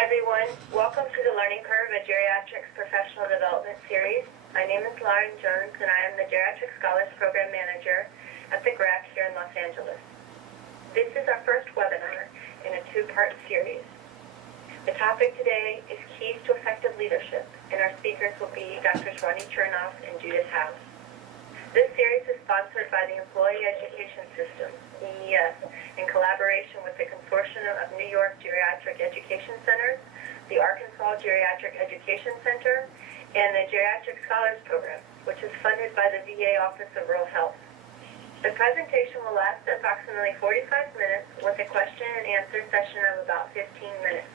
Everyone, welcome to the Learning Curve, a Geriatrics Professional Development Series. My name is Lauren Jones, and I am the Geriatric Scholars Program Manager at the GRAC here in Los Angeles. This is our first webinar in a two-part series. The topic today is Keys to Effective Leadership, and our speakers will be Drs. Ronnie Chernoff and Judith House. This series is sponsored by the Employee Education System, EES, in collaboration with the Consortium of New York Geriatric Education Centers, the Arkansas Geriatric Education Center, and the Geriatric Scholars Program, which is funded by the VA Office of Rural Health. The presentation will last approximately 45 minutes with a question and answer session of about 15 minutes.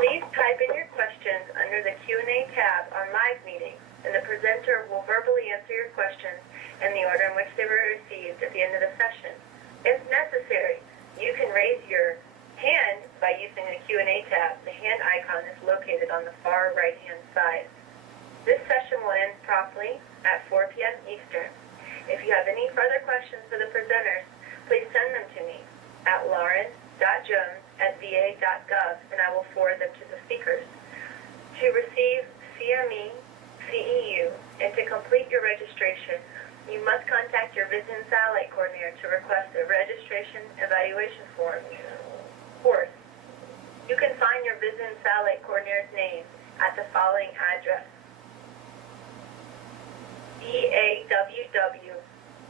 Please type in your questions under the Q&A tab on Live Meeting, and the presenter will verbally answer your questions in the order in which they were received at the end of the session. If necessary, you can raise your hand by using the Q&A tab. The hand icon is located on the far right-hand side. This session will end promptly at 4 p.m. Eastern. If you have any further questions for the presenters, please send them to me at lauren.jones@va.gov, and I will forward them to the speakers. To receive CME, CEU, and to complete your registration, you must contact your Visit and Satellite Coordinator to request a registration evaluation form. Course. You can find your Visit and Satellite Coordinator's name at the following address: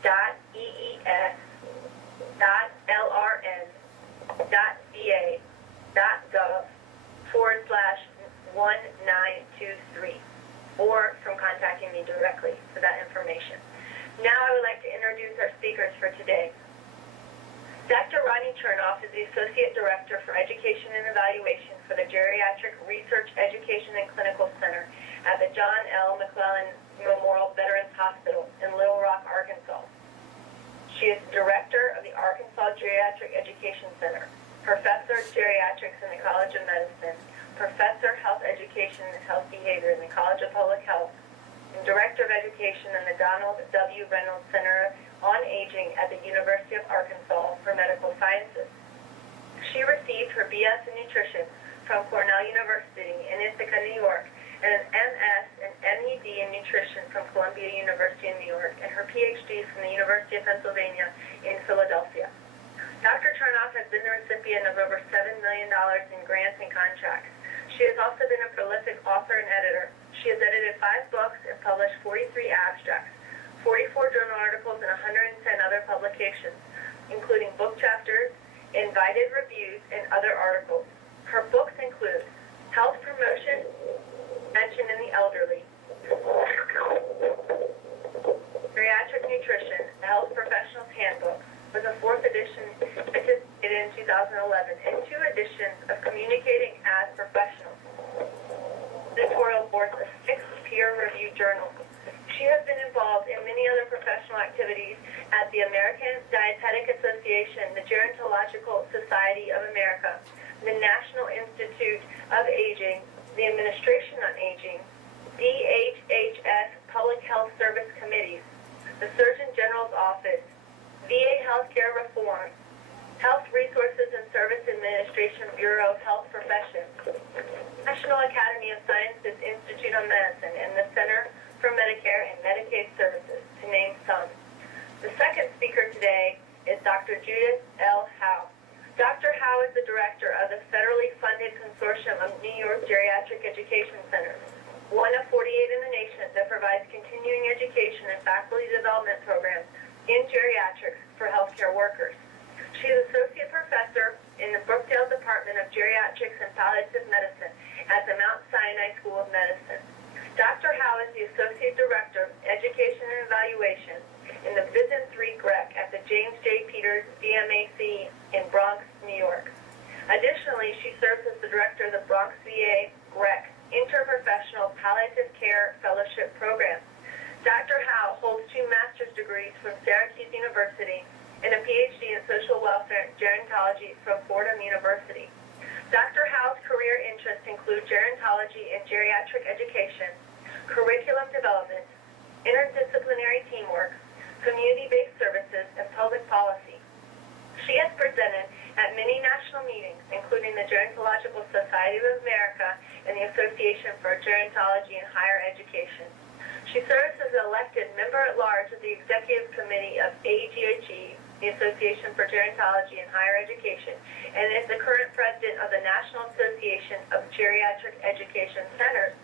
daws.ees.lrn.va.gov/1923, or from contacting me directly for that information. Now I would like to introduce our speakers for today. Dr. Ronnie Chernoff is the Associate Director for Education and Evaluation for the Geriatric Research, Education, and Clinical Center at the John L. McClellan Memorial Veterans Hospital in Little Rock, Arkansas. She is Director of the Arkansas Geriatric Education Center, Professor of Geriatrics in the College of Medicine, Professor of Health Education and Health Behavior in the College of Public Health, and Director of Education in the Donald W. Reynolds Center on Aging at the University of Arkansas for Medical Sciences. She received her BS in Nutrition from Cornell University in Ithaca, New York, and an MS and MED in Nutrition from Columbia University in New York, and her PhD from the University of Pennsylvania in Philadelphia. Dr. Chernoff has been the recipient of over $7 million in grants and contracts. She has also been a prolific author and editor. She has edited 5 books and published 43 abstracts, 44 journal articles, and 110 other publications, including book chapters, invited reviews, and other articles. Her books include Health Promotion, Mention in the Elderly, Geriatric Nutrition, the Health Professional's Handbook, with a 4th edition anticipated in 2011, and 2 editions of Communicating as Professionals. Editorial boards of 6 peer-reviewed journals. She has been involved in many other professional activities at the American Dietetic Association, the Gerontological Society of America, the National Institute of Aging, the Administration on Aging, DHHS Public Health Service Committees, the Surgeon General's Office, VA Healthcare Reform, Health Resources and Service Administration Bureau of Health Professions, National Academy of Sciences Institute on Medicine, and the Center for Medicare and Medicaid Services, to name some. The second speaker today is Dr. Judith L. Howe. Dr. Howe is the director of the federally funded consortium of New York Geriatric Education Centers, one of 48 in the nation that provides continuing education and faculty development programs in geriatrics for healthcare workers. She is Associate Professor in the Brookdale Department of Geriatrics and Palliative Medicine at the Mount Sinai School of Medicine. Dr. Howe is the Associate Director of Education and Evaluation in the Visit 3 GREC at the James J. Peters VMAC in Bronx, New York. Additionally, she serves as the Director of the Bronx VA GREC Interprofessional Palliative Care Fellowship Program. Dr. Howe holds 2 master's degrees from Syracuse University and a PhD in Social Welfare and Gerontology from Fordham University. Dr. Howe's career interests include gerontology and geriatric education, curriculum development, interdisciplinary teamwork, community-based services, and public policy. She has presented at many national professional meetings, including the Gerontological Society of America and the Association for Gerontology in Higher Education. She serves as an elected member-at-large of the Executive Committee of AGHE, the Association for Gerontology in Higher Education, and is the current president of the National Association of Geriatric Education Centers.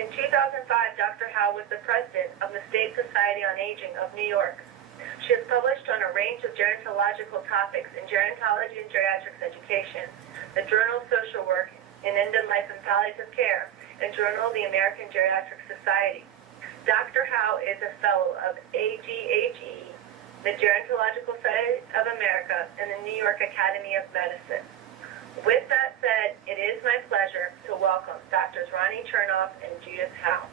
In 2005, Dr. Howe was the president of the State Society on Aging of New York. She has published on a range of gerontological topics in gerontology and geriatrics education, the Journal of Social Work, in End of Life and Palliative Care, and Journal of the American Geriatric Society. Dr. Howe is a fellow of AGHE, the Gerontological Society of America, and the New York Academy of Medicine. With that said, it is my pleasure to welcome Drs. Ronnie Chernoff and Judith Howe.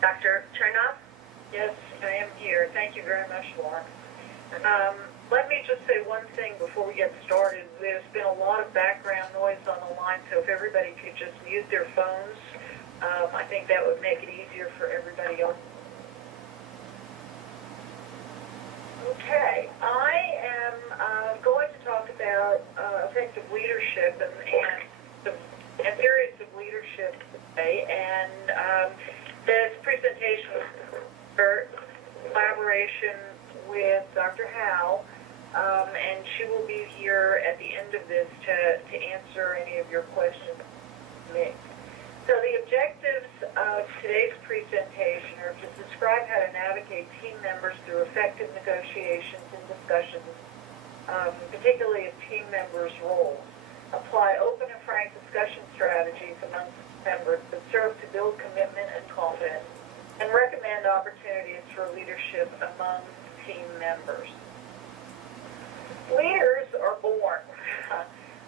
Dr. Chernoff? Yes, I am here. Thank you very much, Lauren. Let me just say one thing before we get started. There's been a lot of background noise on the line, so if everybody could just mute their phones, I think that would make it easier for everybody else. Okay, I am going to talk about effective leadership and periods of leadership today, and this presentation was for collaboration with Dr. Howe, and she will be here at the end of this to answer any of your questions to me. So the objectives of today's presentation are to describe how to navigate team members through effective negotiations and discussions, particularly of team members' roles, apply open and frank discussion strategies amongst members that serve to build commitment and confidence, and recommend opportunities for leadership among team members. Leaders are born.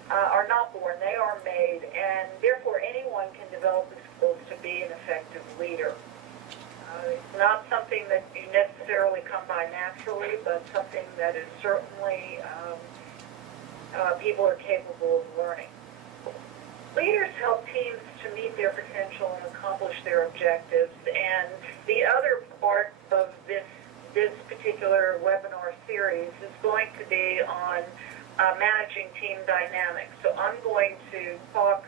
Are not born, they are made, and therefore anyone can develop the skills to be an effective leader. It's not something that you necessarily come by naturally, but something that is certainly people are capable of learning. Leaders help teams to meet their potential and accomplish their objectives, and the other part of this particular webinar series is going to be on managing team dynamics. So I'm going to talk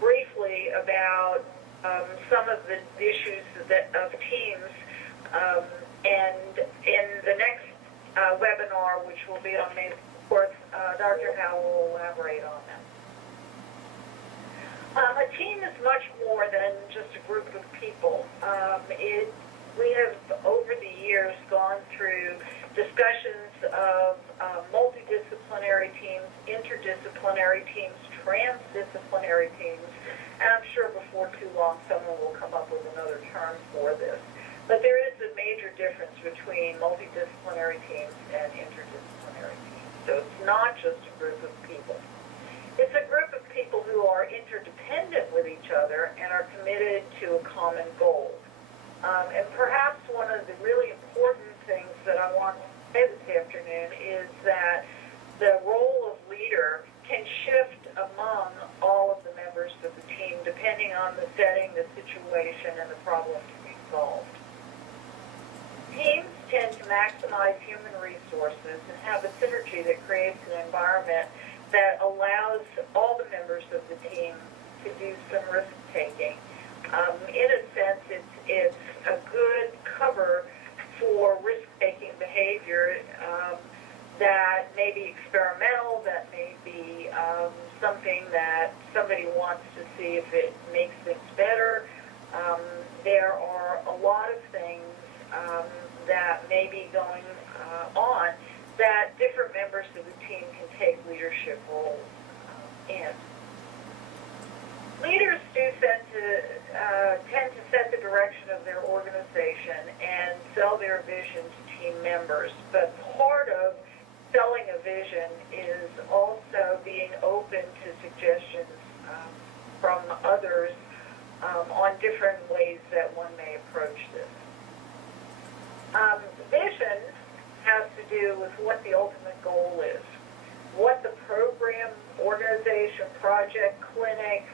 briefly about some of the issues of teams, and in the next webinar, which will be on May 4th, Dr. Howe will elaborate on them. A team is much more than just a group of people. We have, over the years, gone through discussions of multidisciplinary teams, interdisciplinary teams, transdisciplinary teams, and I'm sure before too long someone will come up with another term for this. But there is a major difference between multidisciplinary teams and interdisciplinary teams. So it's not just a group of people. It's a group of people who are interdependent with each other and are committed to a common goal. And perhaps one of the really important things that I want to say this afternoon is that the role of leader can shift among all of the members of the team depending on the setting, the situation, and the problem to be solved. Teams tend to maximize human resources and have a synergy that creates an environment that allows all the members of the team to do some risk-taking. In a sense, it's a good cover for risk-taking behavior that may be experimental, that may be something that somebody wants to see if it makes things better. There are a lot of things that may be going on that different members of the team can take leadership roles in. Leaders do tend to set the direction of their organization and sell their vision to team members, but part of selling a vision is also being open to suggestions from others on different ways that one may approach this. Vision has to do with what the ultimate goal is, what the program, organization, project, clinic,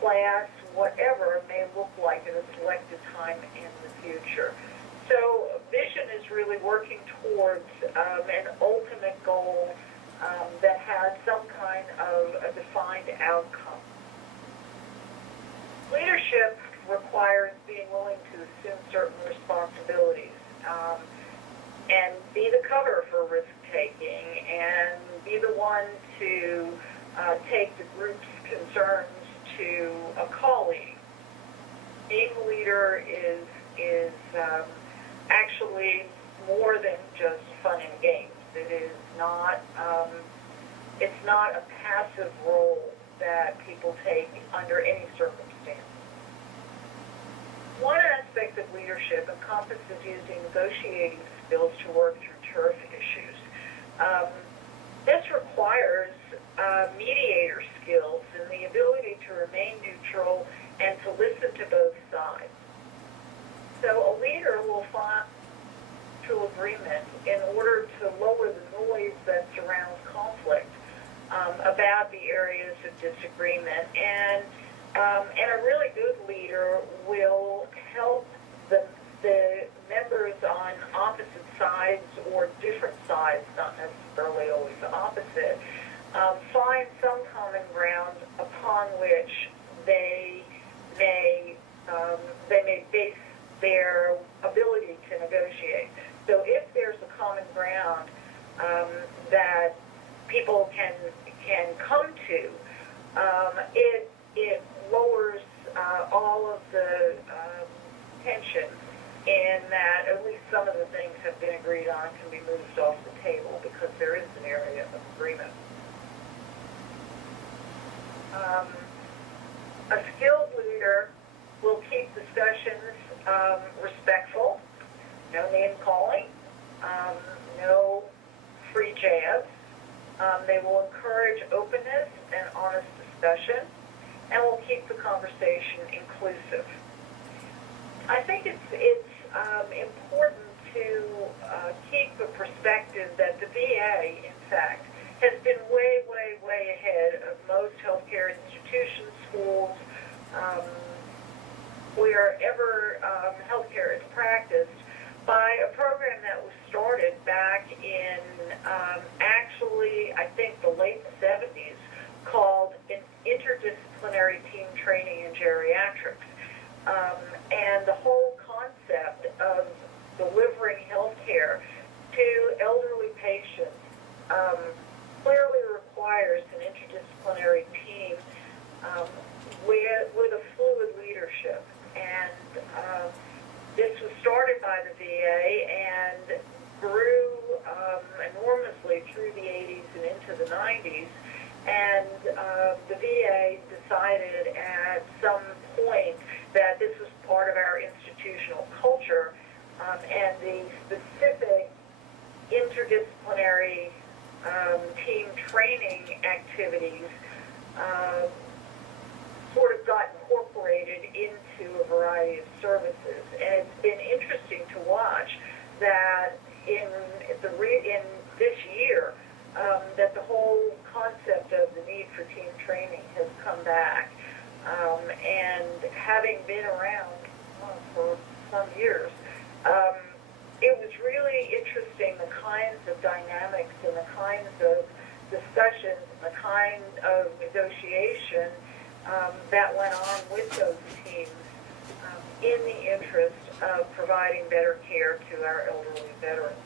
class, whatever may look like at a selected time in the future. So vision is really working toward assume certain responsibilities, and be the cover for risk-taking, and be the one to take the group's concerns to a colleague. Being a leader is actually more than just fun and games. It is not. It's not a passive role that people take under any circumstance. One aspect of leadership encompasses using negotiating skills to work through turf issues. This requires mediator skills and the ability to remain neutral and to listen to both sides. So a leader will find mutual agreement in order to lower the noise that surrounds conflict about the areas of disagreement. And a really good leader will help the members on opposite sides or different sides, not necessarily always opposite, find some common ground upon which they may base their ability to negotiate. So if there's a common ground that people can come to, it lowers all of the tension in that at least some of the things have been agreed on can be moved off the table because there is an area of agreement. A skilled leader will keep discussions respectful, no name calling, no free jabs. They will encourage openness and honest discussion, and will keep the conversation inclusive. I think it's important to keep a perspective that the VA, in fact, has been way, way, way ahead of most healthcare institutions, schools, wherever healthcare is practiced, by a program that was started back in actually, I think, the late 70s, called Interdisciplinary Team Training in Geriatrics. And the whole concept of delivering health care to elderly patients clearly requires an interdisciplinary team with a fluid leadership. And this was started by the VA and grew enormously through the 80s and into the 90s. And the VA decided at some point that this was part of our institutional culture, and the specific interdisciplinary team training activities sort of got incorporated into a variety of services. And it's been interesting to watch that in this year, that the whole concept of the need for team training has come back. And having been around for some years, it was really interesting the kinds of dynamics and the kinds of discussions and the kind of negotiation that went on with those teams in the interest of providing better care to our elderly veterans.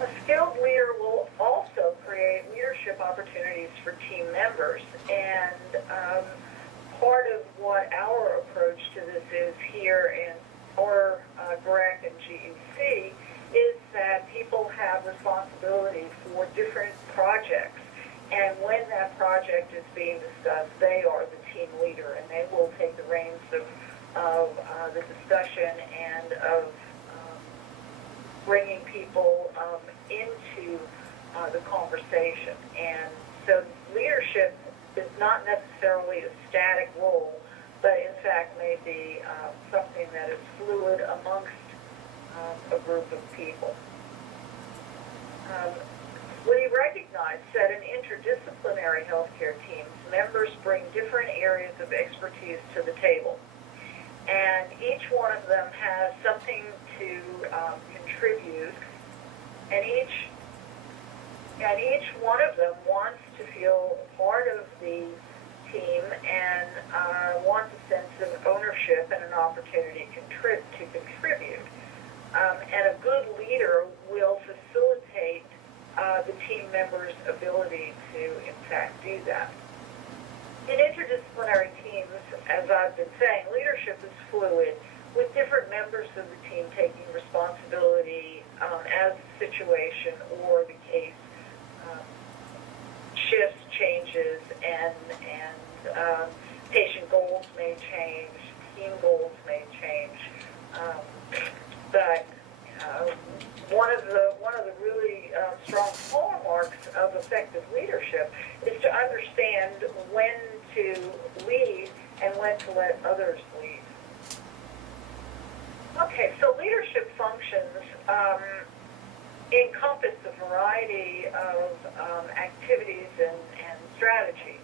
A skilled leader will also create leadership opportunities for team members, and part of what our approach to this is here in our GREC and GEC is that people have responsibility for different projects, and when that project is being discussed, they are the team leader, and they will take the reins of the discussion and of bringing people into the conversation. And so leadership is not necessarily a static role, but in fact may be something that is fluid amongst a group of people. We recognize that in interdisciplinary healthcare teams, members bring different areas of expertise to the table. And each one of them has something to contribute, and each one of them wants to feel part of the team and wants a sense of ownership and an opportunity to contribute. And a good leader will facilitate the team members' ability to, in fact, do that. In interdisciplinary teams, as I've been saying, leadership is fluid, with different members of the team taking responsibility as the situation or the case shifts, changes, and patient goals may change, team goals may change. But one of the really strong hallmarks of effective leadership is to understand when to lead and when to let others lead. Okay, so leadership functions encompass a variety of activities and strategies.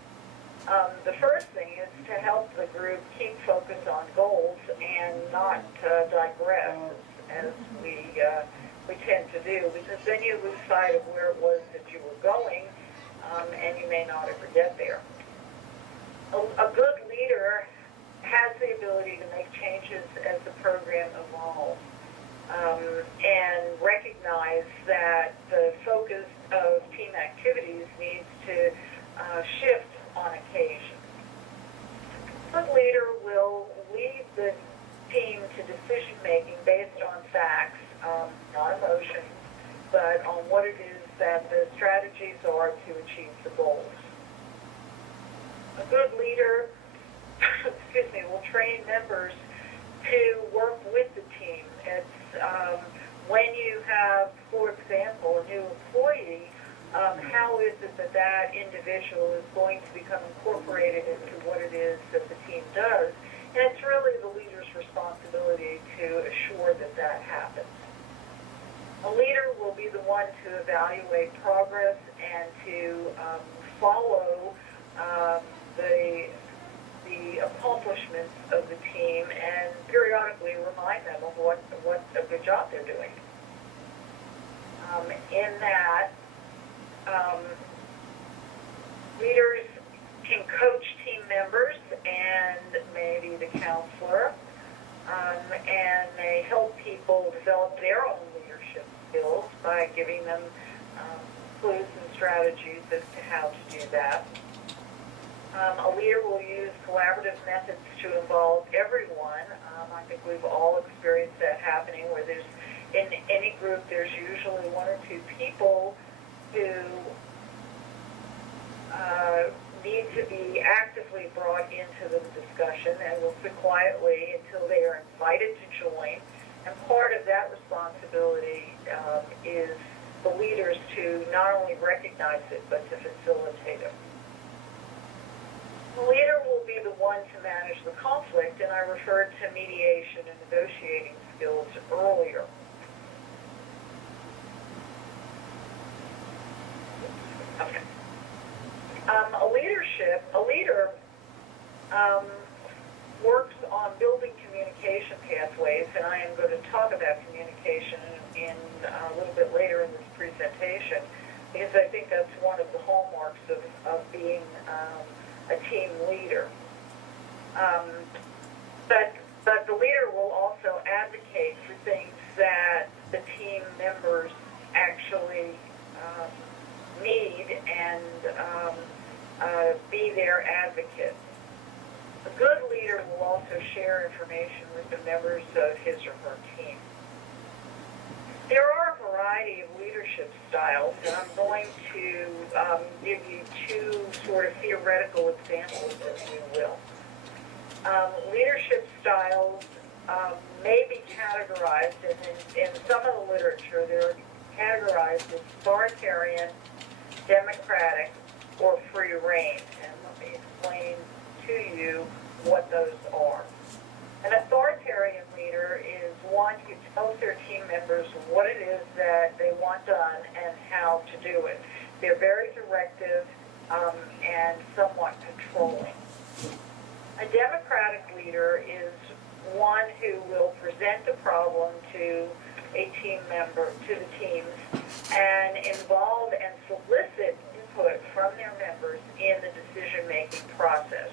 The first thing is to help the group keep focus on goals and not digress, as we tend to do, because then you lose sight of where it was that you were going, and you may not ever get there. A good leader has the ability to make changes as the program evolves, and recognize that the focus of team activities needs to shift on occasion. A good leader will lead the team to decision-making based on facts, not emotions, but on what it is that the strategies are to achieve the goals. A good leader will train members to work with the team. It's when you have, for example, a new employee, how is it that that individual is going to become incorporated into what it is that the team does? And it's really the leader's responsibility to assure that that happens. A leader will be the one to evaluate progress and to follow the accomplishments of the team and periodically remind them of what a good job they're doing. In that, leaders can coach team members and maybe the counselor, and they help people develop their own leadership skills by giving them clues and strategies as to how to do that. A leader will use collaborative methods to involve everyone. I think we've all experienced that happening where there's, in any group, there's usually one or two people who need to be actively brought into the discussion and will sit quietly until they are invited to join. And part of that responsibility is the leaders to not only recognize it, but to facilitate it. The leader will be the one to manage the conflict, and I referred to mediation and negotiating skills earlier. Okay. A leader works on building communication pathways, and I am going to talk about communication in a little bit later in this presentation, because I think that's one of the hallmarks of being a team leader. But the leader will also advocate for things that the team members actually need and be their advocates. A good leader will also share information with the members of his or her team. There are a variety of leadership styles, and I'm going to give you two sort of theoretical examples, if you will. Leadership styles may be categorized, and in some of the literature, they're categorized as authoritarian, democratic, or free reign. And let me explain to you what those are. An authoritarian leader is one who tells their team members what it is that they want done and how to do it. They're very directive and somewhat controlling. A democratic leader is one who will present the problem to a team member, to the teams, and involve and solicit input from their members in the decision-making process.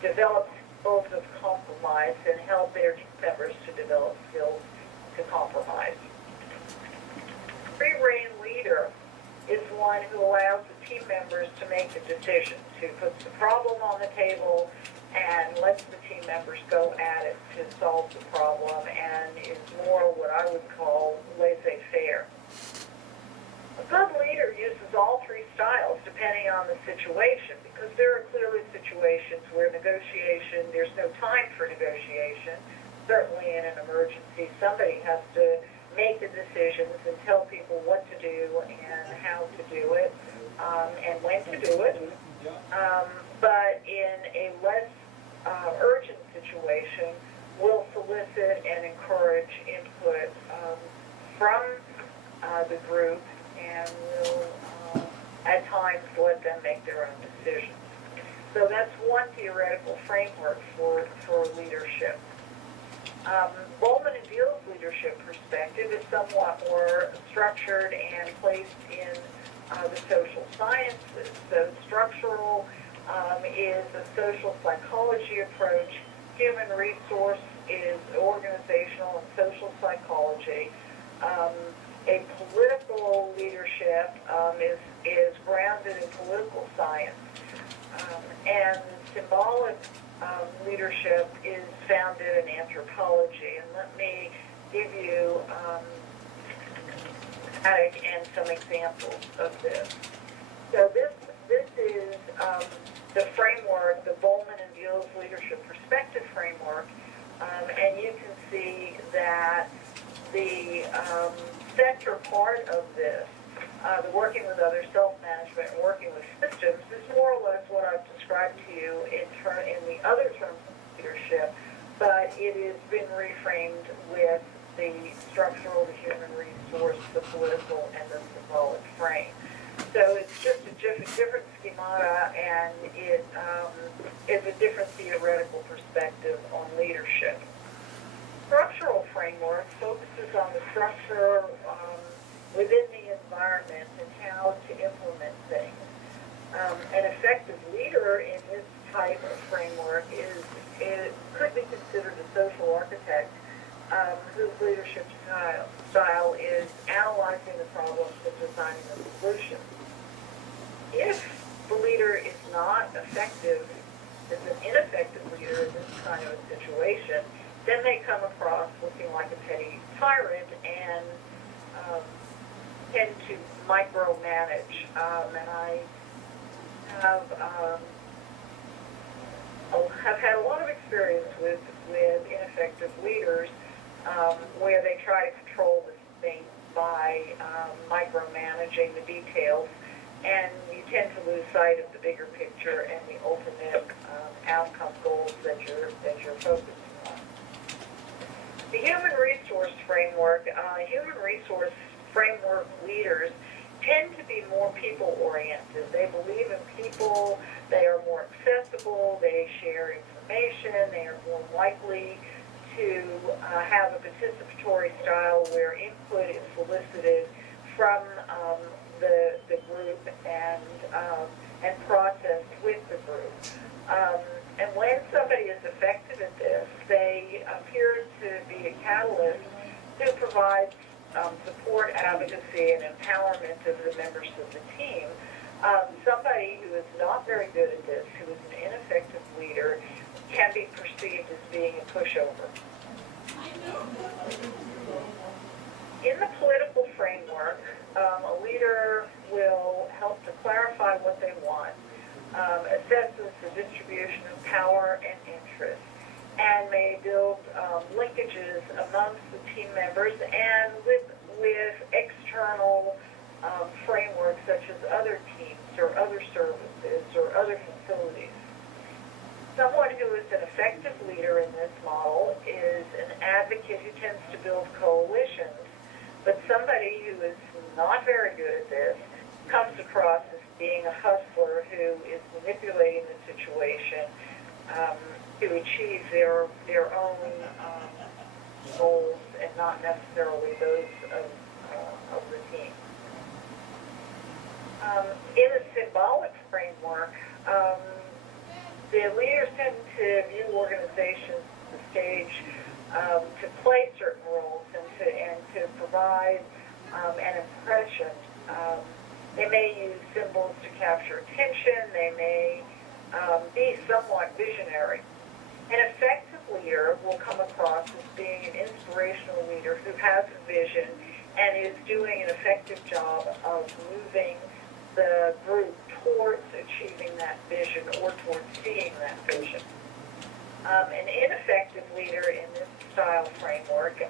develop skills of compromise and help their team members to develop skills to compromise. Free rein leader is one who allows the team members to make the decisions, who puts the problem on the table and lets the team members go at it to solve the problem, and is more what I would call laissez-faire. A good leader uses all three styles depending on the situation, because there are clearly situations where there's no time for negotiation. Certainly in an emergency, somebody has to make the decisions and tell people what to do and how to do it, and when to do it. But in a less urgent situation, will solicit and encourage input from the group, and will at times let them make their own decisions. So that's one theoretical framework for leadership. Bowman and Beale's leadership perspective is somewhat more structured and placed in the social sciences. So structural is a social psychology approach. Human resource is organizational and social psychology. A political leadership is grounded in political science. And symbolic leadership is founded in anthropology. And let me give you and some examples of this. So this is the framework, the Bowman and Beale's leadership perspective framework, and you can see that the center part of this, the working with others, self-management, and working with systems, is more or less what I've described to you in the other terms of leadership, but it has been reframed with the structural, the human resource, the political, and the symbolic frame. So it's just a different schemata, and it is a different theoretical perspective on leadership. Structural framework focuses on the structure within the environment and how to implement things. An effective leader in this type of framework could be considered a social architect whose leadership style is analyzing the problems and designing the solution. If the leader is not effective, is an ineffective leader in this kind of a situation, then they come across looking like a petty tyrant and tend to micromanage. And I have had a lot of experience with ineffective leaders where they try to control the thing by micromanaging the details, and you tend to lose sight of the bigger picture and the ultimate outcome goals that you're focusing on. The human resource framework leaders tend to be more people-oriented. They believe in people, they are more accessible, they share information, they are more likely to have a participatory style where input is solicited from the group and processed with the group. And when somebody is effective at this, they appear to be a catalyst who provides support, advocacy, and empowerment of the members of the team. Somebody who is not very good at this, who is an ineffective leader, can be perceived as being a pushover. In the political framework, a leader will help to clarify what they want, assesses the distribution of power and interest, and may build linkages amongst the team members and with external frameworks such as other teams or other services or other facilities. Someone who is an effective leader in this model is an advocate who tends to build coalitions, but somebody who is not very good at this comes across as being a hustler who is manipulating the situation to achieve their own goals and not necessarily those of the team. In a symbolic framework, the leaders tend to view organizations as the stage to play certain roles and to provide an impression. They may use symbols to capture attention. They may be somewhat visionary. An effective leader will come across as being an inspirational leader who has a vision and is doing an effective job of moving the group towards achieving that vision or towards seeing that vision. An ineffective leader in this style framework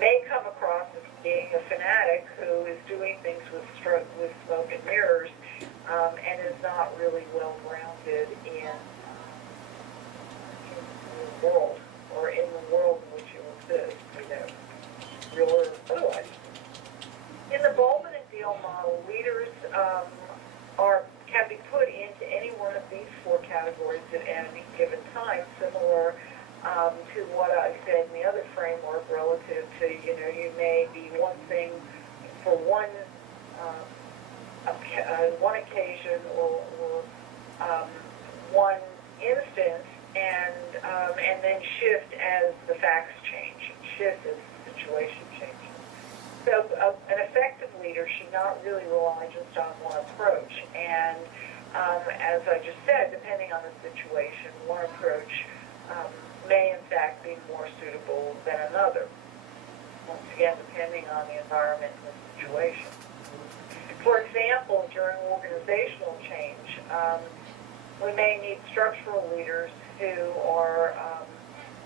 may come across as being a fanatic who is doing things with smoke and mirrors and is not really well-grounded in the world or in the world in which you exist, real or otherwise. In the Baldwin and Deal model, leaders can be put into any one of these four categories at any given time, similar to what I said in the other framework relative to, you may be one thing for one occasion or one instance, and then shift as the facts change, shift as the situation changes. So an effective leader should not really rely just on one approach. And as I just said, depending on the situation, one approach may in fact be more suitable than another. Once again, depending on the environment and the situation. For example, during organizational change, we may need structural leaders who are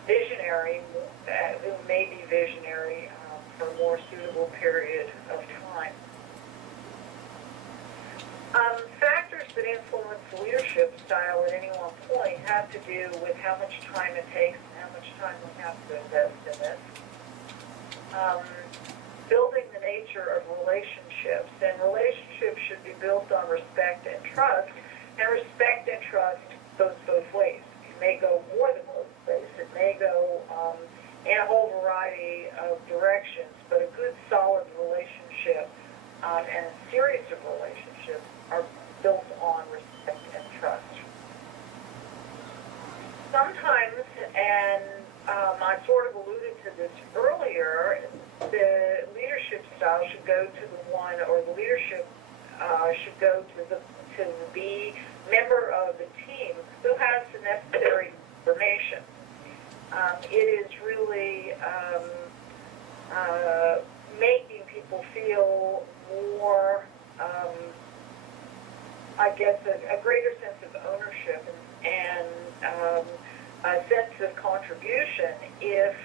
visionary, who may be visionary for a more suitable period of time. Factors that influence leadership style at any one point have to do with how much time it takes and how much time we have to invest in this. Building the nature of relationships, and relationships should be built on respect and trust, and respect and trust goes both ways. It may go more than both ways. It may go in a whole variety of directions, but a good, solid relationship and a series of relationships are built on respect and trust. Sometimes, and I sort of alluded to this earlier, the leadership style should go to the one, or the leadership should go to the member of the team who has the necessary information. It is really making people feel more, I guess, a greater sense of ownership and a sense of contribution if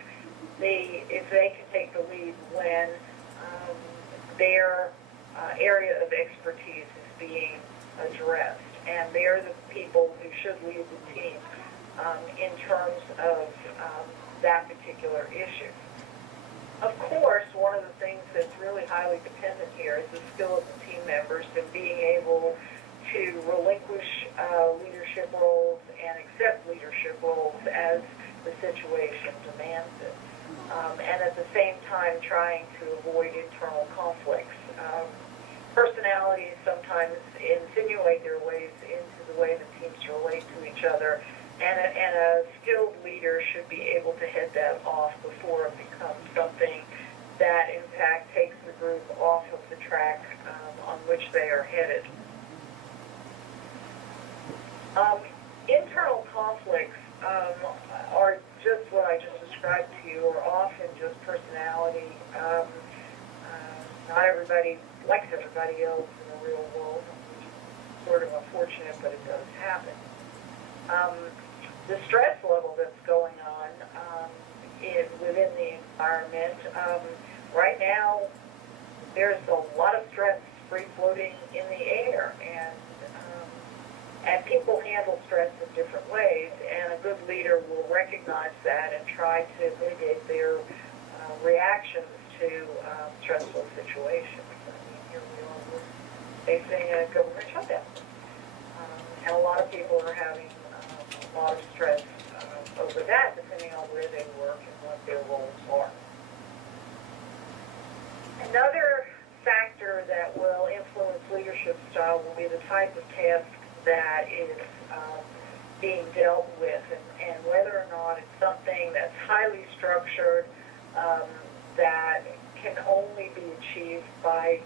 they can take the lead when their area of expertise is being addressed, and they're the people who should lead the team in terms of that particular issue. Of course, one of the things that's really highly dependent here is the skill of the team members and being able to relinquish leadership roles and accept leadership roles as the situation demands it. And at the same time trying to avoid internal conflicts. Personalities sometimes insinuate their ways into the way the teams relate to each other, and a skilled leader should be able to head that off before it becomes something that in fact takes the group off of the track on which they are headed. Internal conflicts are just what I just described to you, are often just personality. Not everybody likes everybody else in the real world, which is sort of unfortunate, but it does happen. The stress level that's going on within the environment, right now there's a lot of stress free-floating in the air, and people handle stress in different ways, and a good leader will recognize that and try to mitigate their reactions to stressful situations. I mean, here we are facing a government shutdown, and a lot of people are having a lot of stress over that, depending on where they work and what their roles are. Another factor that will influence leadership style will be the type of task that is being dealt with, and whether or not it's something that's highly structured, that can only be achieved by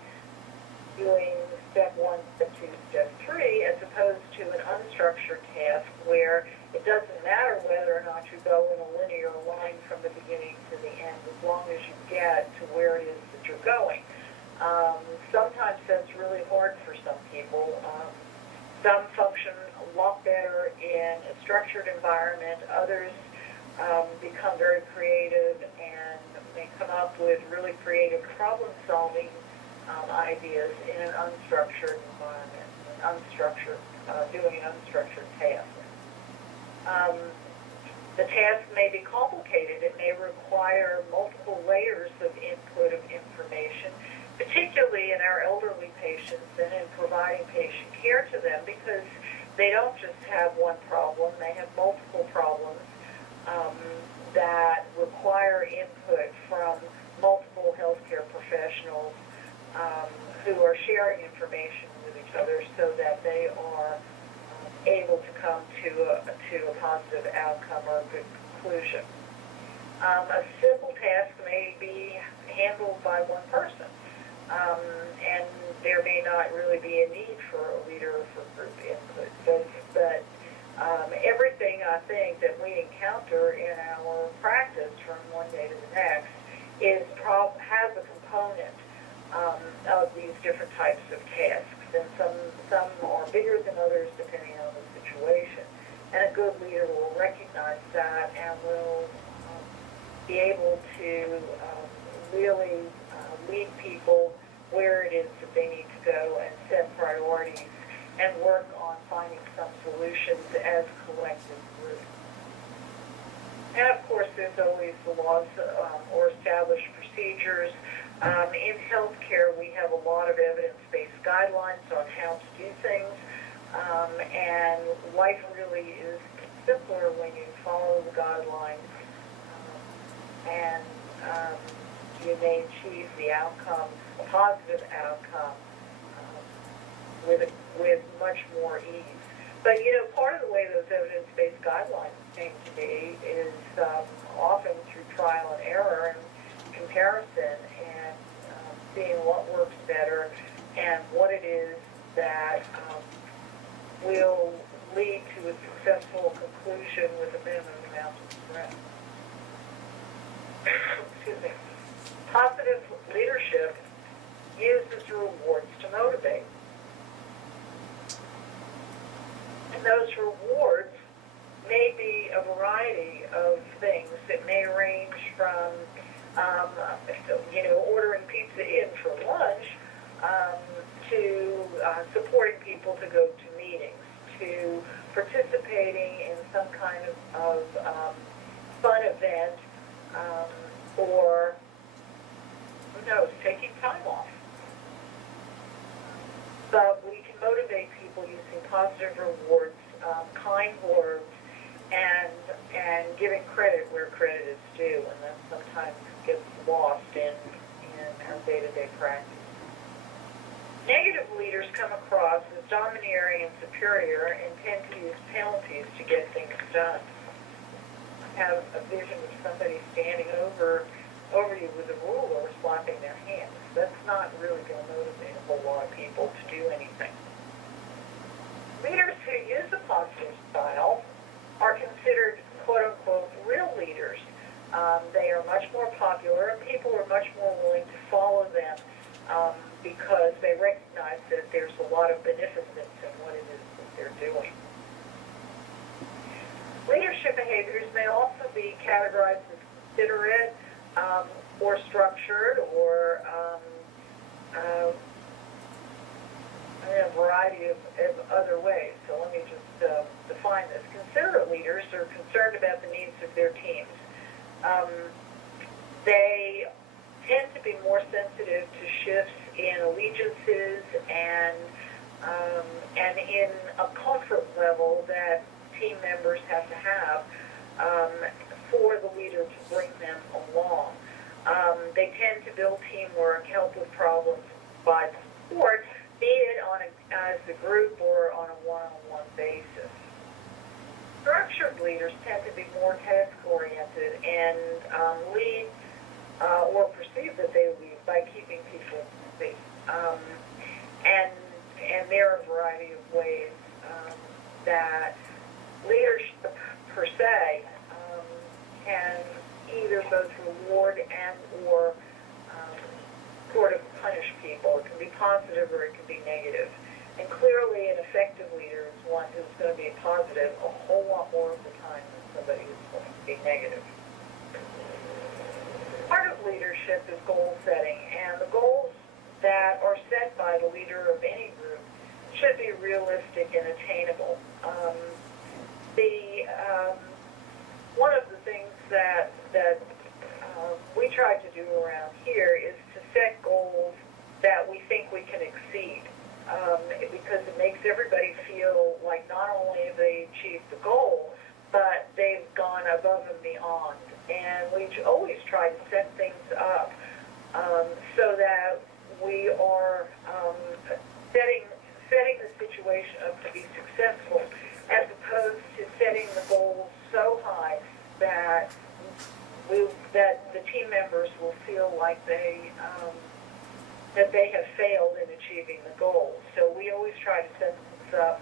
doing step 1, step 2, step 3, as opposed to an unstructured task where it doesn't matter whether or not you go in a linear line from the beginning to the end, as long as you get to where it is that you're going. Sometimes that's really hard for some people. Some function a lot better in a structured environment. Others become very creative and may come up with really creative problem-solving ideas in an unstructured environment, doing an unstructured task. The task may be complicated. It may require multiple layers of input of information, particularly in our elderly patients and in providing patient care to them, because they don't just have one problem, they have multiple problems that require input from multiple healthcare professionals who are sharing information with each other so that they are able to come to a positive outcome or a good conclusion. A simple task may be handled by one person, and there may not really be a need for a leader or for group input. But everything, I think, that we encounter in our practice from one day to the next has a component of these different types of tasks, and some are bigger than others depending on the situation. And a good leader will recognize that and will be able to really lead people where it is that they need to go and set priorities and work on finding some solutions as collective groups. And of course, there's always the laws or established procedures. In healthcare, we have a lot of evidence-based guidelines on how to do things, and life really is simpler when you follow the guidelines, and you may achieve the outcome, a positive outcome, with much more ease. But, part of the way those evidence-based guidelines came to be is often through trial and error and comparison and seeing what works better and what it is that will lead to a successful conclusion with a minimum amount of stress. Excuse me. Positive leadership uses rewards to motivate. And those rewards may be a variety of things. It may range from, ordering pizza in for lunch to supporting people to go to meetings, to participating in some kind of fun event, or, who knows, taking time off. But we can motivate people using positive rewards, kind words, and giving credit where credit is due, and that sometimes gets lost in our day-to-day practice. Negative leaders come across as domineering and superior and tend to use penalties to get things done. I have a vision of somebody standing over you with a ruler slapping their hands. That's not really going to motivate a whole lot of people to do anything. Leaders who use a positive style are considered, quote-unquote, real leaders. They are much more popular, and people are much more willing to follow them because they recognize that there's a lot of beneficence in what it is that they're doing. Leadership behaviors may also be categorized as considerate or structured or in a variety of other ways. So let me just define this. Considerate leaders are concerned about the needs of their teams. They tend to be more sensitive to shifts in allegiances and in a comfort level that team members have to have for the leader to bring them along. They tend to build teamwork, help with problems by support, be it as a group or on a one-on-one basis. structured leaders tend to be more task-oriented and lead or perceive that they lead by keeping people safe. And there are a variety of ways that leadership per se can either both reward and or sort of punish people. It can be positive or it can be negative. And clearly an effective leader is one who's going to be positive a whole lot more of the time than somebody who's going to be negative. Part of leadership is goal setting, and the goals that are set by the leader of any group should be realistic and attainable. One of the things that we try to do around here is to set goals that we think we can exceed, because it makes everybody feel like not only have they achieved the goal, but they've gone above and beyond. And we always try to set things up so that we are setting the situation up to be successful, as opposed to setting the goals so high that the team members will feel like that they have failed in achieving the goal. So we always try to set things up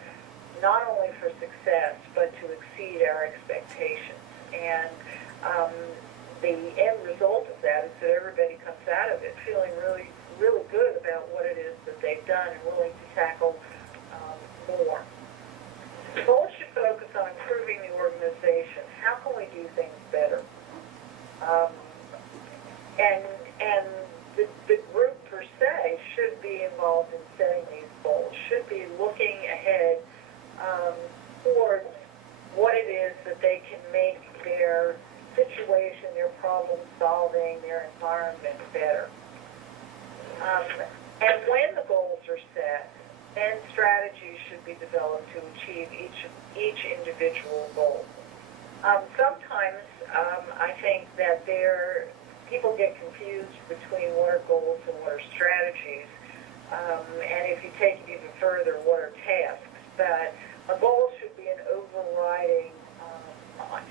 not only for success, but to exceed our expectations. And the end result of that is that everybody comes out of it feeling really, really good about what it is that they've done and willing to tackle more. Goals should focus on improving the organization. How can we do things better? And the group per se should be involved in setting these goals, should be looking ahead towards what it is that they can make their situation, their problem solving, their environment better. And when the goals are set, then strategies should be developed to achieve each individual goal. Sometimes I think that people get confused between what are goals and what are strategies. And if you take it even further, what are tasks? But a goal should be an overriding,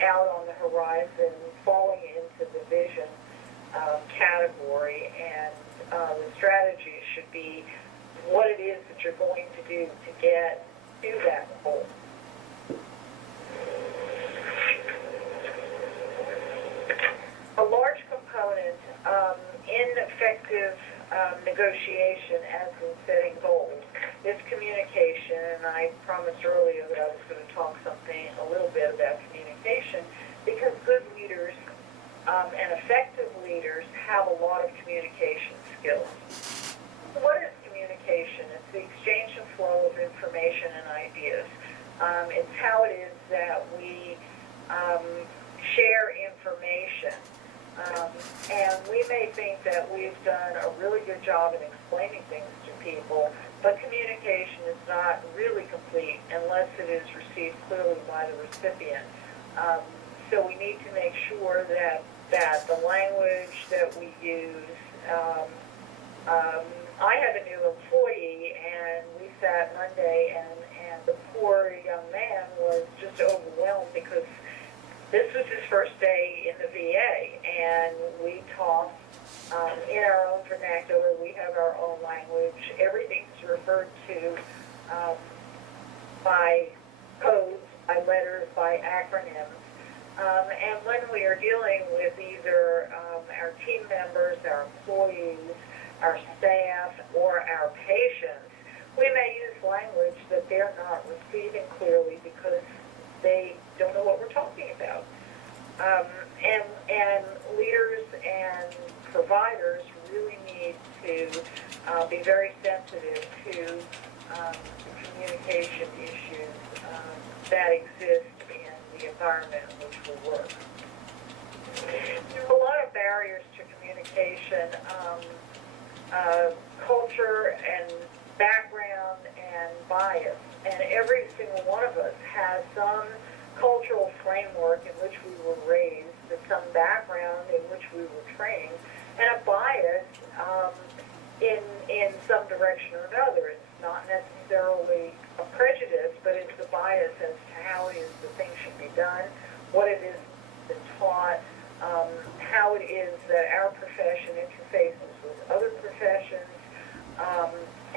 out on the horizon, falling into the vision category, and the strategies should be what it is that you're going to do to get to that goal. A large component in effective negotiation, as in setting goals, is communication. And I promised earlier that I was going to talk a little bit about communication, because good leaders and effective leaders have a lot of communication skills. What is communication? It's the exchange and flow of information and ideas. It's how it is that we share information. And we may think that we've done a really good job in explaining things to people, but communication is not really complete unless it is received clearly by the recipient. So we need to make sure that the language that we use, I have a new employee, and we sat Monday, and the poor young man was just overwhelmed because this was his first day in the VA, and we talked in our own vernacular. We have our own language. Everything's referred to by codes, by letters, by acronyms. And when we are dealing with either our team members, our employees, our staff, or our patients, we may use language that they're not receiving clearly because they don't know what we're talking about. And leaders and providers really need to be very sensitive to communication issues that exist in the environment in which we work. There are a lot of barriers to communication, culture and background and bias, and every single one of us has some cultural framework in which we were raised, some background in which we were trained, and a bias in some direction or another. It's not necessarily a prejudice, but it's a bias as to how it is that things should be done, what it is that's taught, how it is that our profession interfaces with other professions,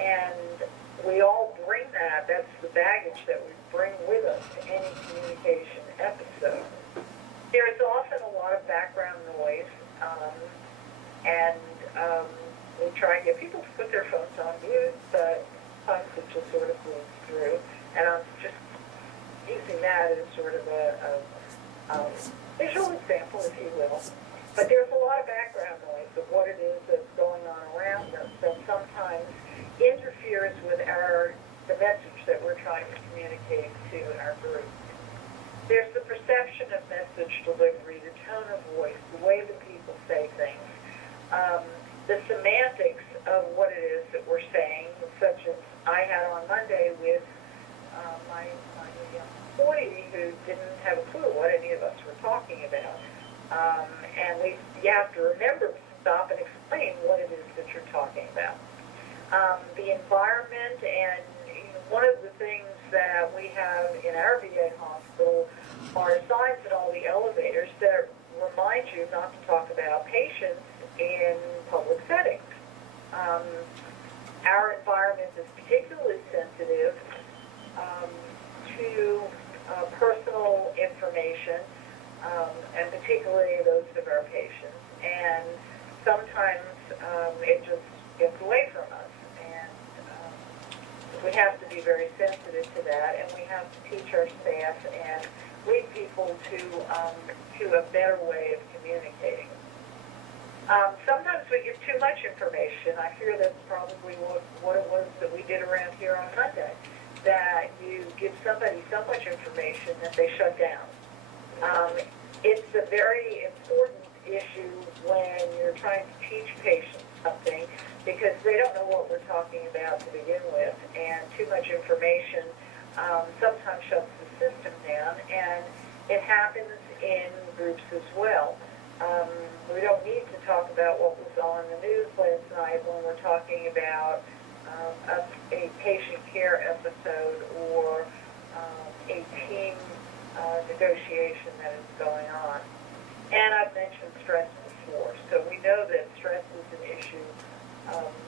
and we all bring that. That's the baggage that we bring with us to any communication episode. There's often a lot of background noise, and we try and get people to put their phones on mute, but sometimes it just sort of moves through. And I'm just using that as sort of a visual example, if you will. But there's a lot of background noise of what it is that's going on around us that sometimes interferes with the message that we're trying to communicate to our group. There's the perception of message delivery, the tone of voice, the way that people say things, the semantics of what it is that we're saying, such as I had on Monday with my employee who didn't have a clue what any of us were talking about. And you have to remember to stop and explain what it is that you're talking about. The environment, and one of the things that we have in our VA hospital are signs at all the elevators that remind you not to talk about patients in public settings. Our environment is particularly sensitive to personal information, and particularly those of our patients. And sometimes it just gets away from us. And we have to be very sensitive to that, and we have to teach our staff and lead people to a better way of communicating. Sometimes we give too much information. I fear that's probably what it was that we did around here on Monday, that you give somebody so much information that they shut down. It's a very important issue when you're trying to teach patients something, because they don't know what we're talking about to begin with, and too much information sometimes shuts the system down, and it happens in groups as well. We don't need to talk about what was on the news last night when we're talking about a patient care episode or a team negotiation that is going on. And I've mentioned stress before, so we know that stress is an issue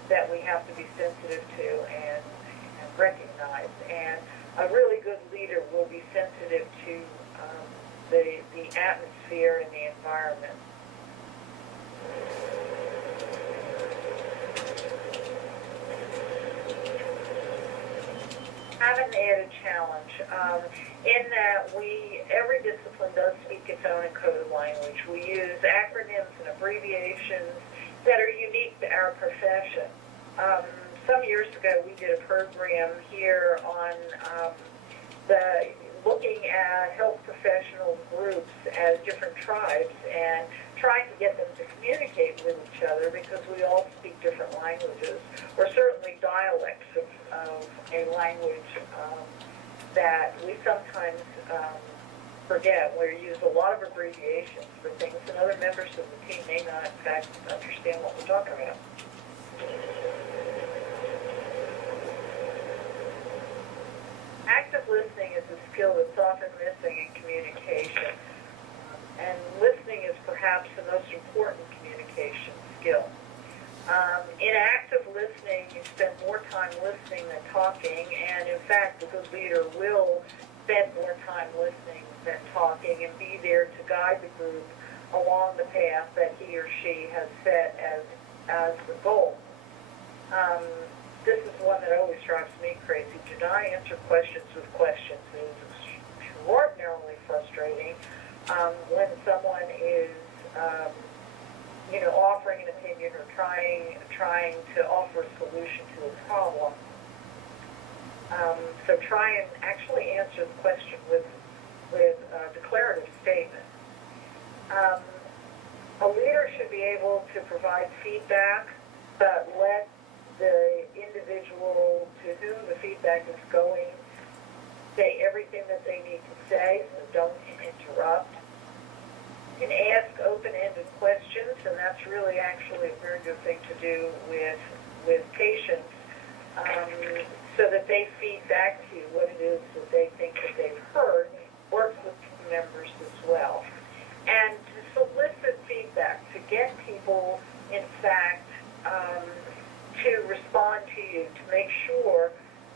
that we have to be sensitive to and recognize. And a really good leader will be sensitive to the atmosphere and the environment. Have an added challenge in that every discipline does speak its own encoded language. We use acronyms and abbreviations that are unique to our profession. Some years ago, we did a program here on looking at health professional groups as different tribes and trying to get them to communicate with each other, because we all speak different languages, or certainly dialects of a language that we sometimes forget. We use a lot of abbreviations for things, and other members of the team may not, in fact, understand what we're talking about. Active listening is a skill that's often missing in communication, and listening is perhaps the most important communication skill. In active listening, you spend more time listening than talking, and in fact, the good leader will spend more time listening than talking and be there to guide the group along the path that he or she has set as the goal. This is one that always drives me crazy. Do not answer questions with questions. It is extraordinarily frustrating when someone is, offering an opinion or trying to offer a solution to a problem. So try and actually answer the question with a declarative statement. A leader should be able to provide feedback, but let the individual to whom the feedback is going say everything that they need to say, so don't interrupt. You can ask open-ended questions, and that's really actually a very good thing to do with patients, so that they feed back to you what it is that they think that they've heard. Works with members as well. And to solicit feedback, to get people, in fact, to respond to you, to make sure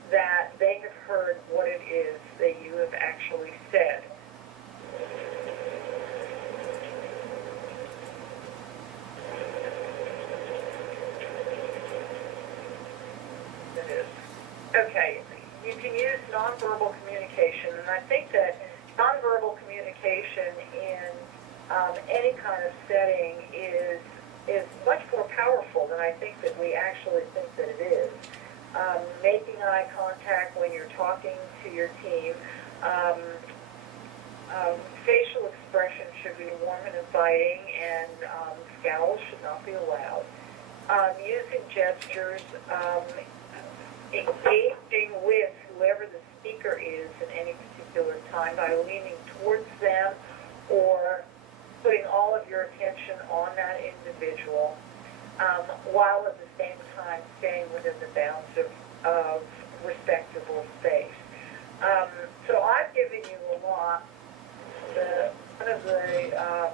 that they have heard what it is that you have actually said. It is. Okay, you can use nonverbal communication, and I think that nonverbal communication in any kind of setting is much more powerful than I think that we actually think that it is. Making eye contact when you're talking to your team, facial expression should be warm and inviting, and scowls should not be allowed. Using gestures, engaging with whoever the speaker is at any particular time by leaning towards them or putting all of your attention on that individual, while at the same time staying within the bounds of respectable space. So I've given you a lot. One of the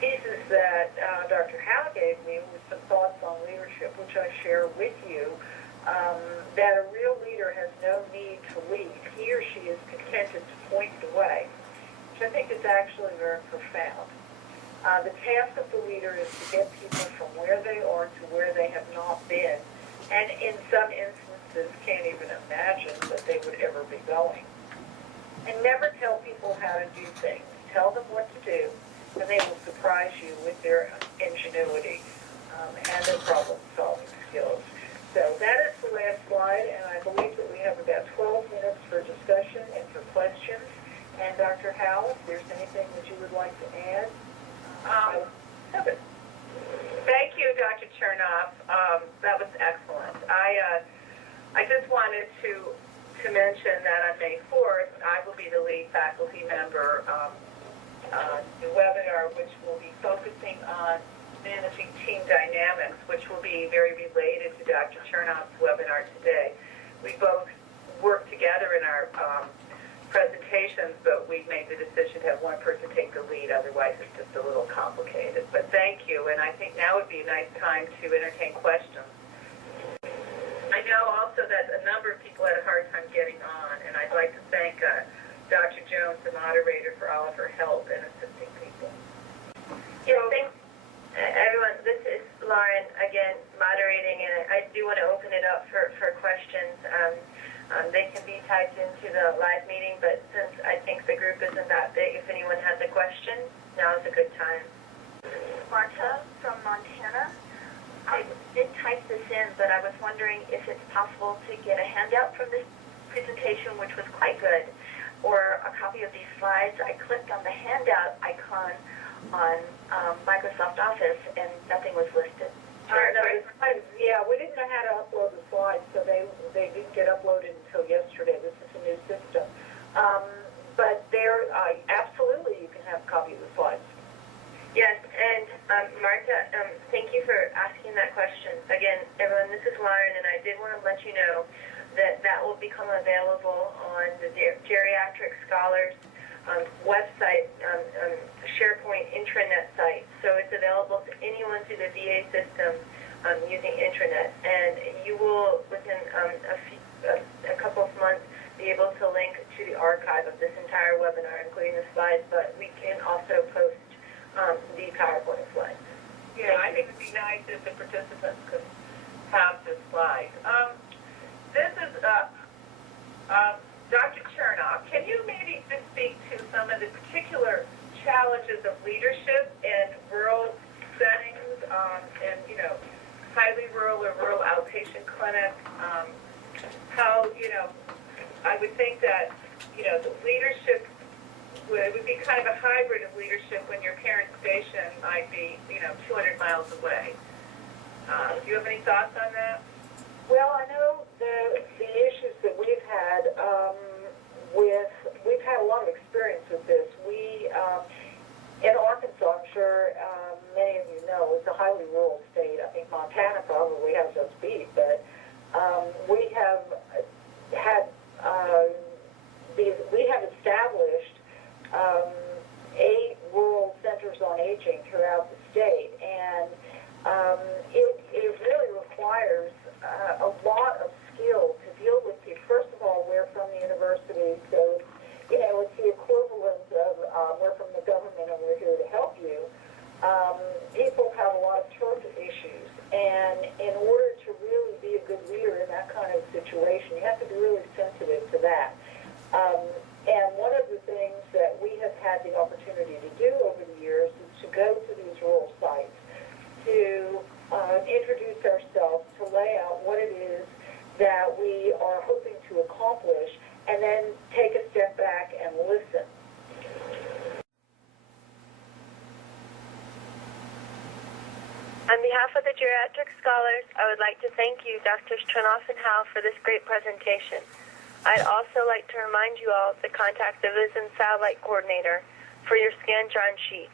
pieces that Dr. Howe gave me was some thoughts on leadership, which I share with you, that a real leader has no need to lead. He or she is contented to point the way, which I think is actually very profound. The task of the leader is to get people from where they are to where they have not been, and in some instances can't even imagine that they would ever be going. And never tell people how to do things. Tell them what to do, and they will surprise you with their ingenuity and their problem-solving skills. So that is the last slide, and I believe that we have about 12 minutes for discussion and for questions. And Dr. Howe, if there's anything that you would like to add, Thank you, Dr. Chernoff. That was excellent. I just wanted to mention that on May 4th, I will be the lead faculty member on the webinar, which will be focusing on managing team dynamics, which will be very related to Dr. Chernoff's webinar today. We both work together in our presentations, but we made the decision to have one person take the lead. Otherwise, it's just a little complicated. But thank you, and I think now would be a nice time to entertain questions. I know also that a number of people had a hard time getting on, and I'd like to thank Dr. Jones, the moderator, for all of her help in assisting people. Yes, thanks, everyone. This is Lauren again moderating, and I do want to open it up for questions. They can be typed into the live meeting, but since I think the group isn't that big, if anyone has a question, now is a good time. Marta from Montana. I did type this in, but I was wondering if it's possible to get a handout from this presentation, which was quite good, or a copy of these slides. I clicked on the handout icon on Microsoft Office, and nothing was listed. Yeah, we didn't know how to upload the slides, so they didn't get uploaded until yesterday. This is a new system. But there, absolutely, you can have a copy of the slides. Yes, and Marta, thank you for asking that question. Again, everyone, this is Lauren, and I did want to let you know that that will become available on the Geriatric Scholars website, SharePoint intranet site. So it's available to anyone through the VA system using intranet. And you will, within a couple of months, be able to link to the archive of this entire webinar, including the slides, but we can also post the PowerPoint slides. Yeah, I think it would be nice if the participants could have the slides. This is Dr. Chernoff. Can you maybe just speak to some of the particular challenges of leadership in rural settings, and highly rural or rural outpatient clinics? How I would think that the leadership it would be kind of a hybrid of leadership when your parent station might be 200 miles away. Do you have any thoughts on that? Well, I know the issues that we've had we've had a lot of experience with this. We, in Arkansas, I'm sure many of you know, it's a highly rural state. I think Montana probably has us beat, but we have had, we have established aging throughout the state. And it really requires a lot of skill to deal with people. First of all, we're from the university, so it's the equivalent of we're from the government and we're here to help you. People have a lot of trust issues, and in order to really be a good leader in that kind of situation, you have to be really sensitive to that. And one of the things that we have had the opportunity to do over the years is to go to these rural sites, to introduce ourselves, to lay out what it is that we are hoping to accomplish, and then take a step back and listen. On behalf of the Geriatric Scholars, I would like to thank you, Drs. Trenoff and Howe, for this great presentation. I'd also like to remind you all to contact the Vision Satellite Coordinator for your Scantron sheet.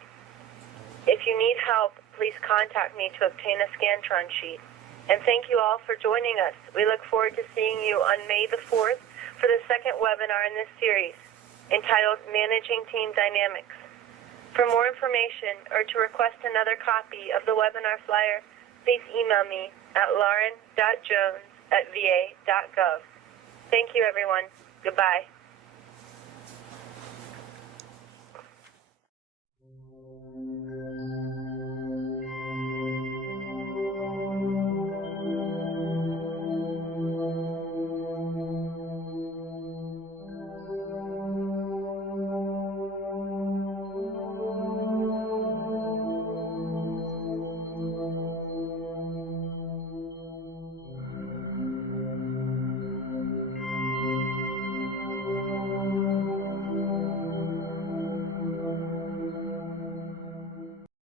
If you need help, please contact me to obtain a Scantron sheet. And thank you all for joining us. We look forward to seeing you on May the 4th for the second webinar in this series, entitled Managing Team Dynamics. For more information or to request another copy of the webinar flyer, please email me at lauren.jones@va.gov. Thank you, everyone. Goodbye.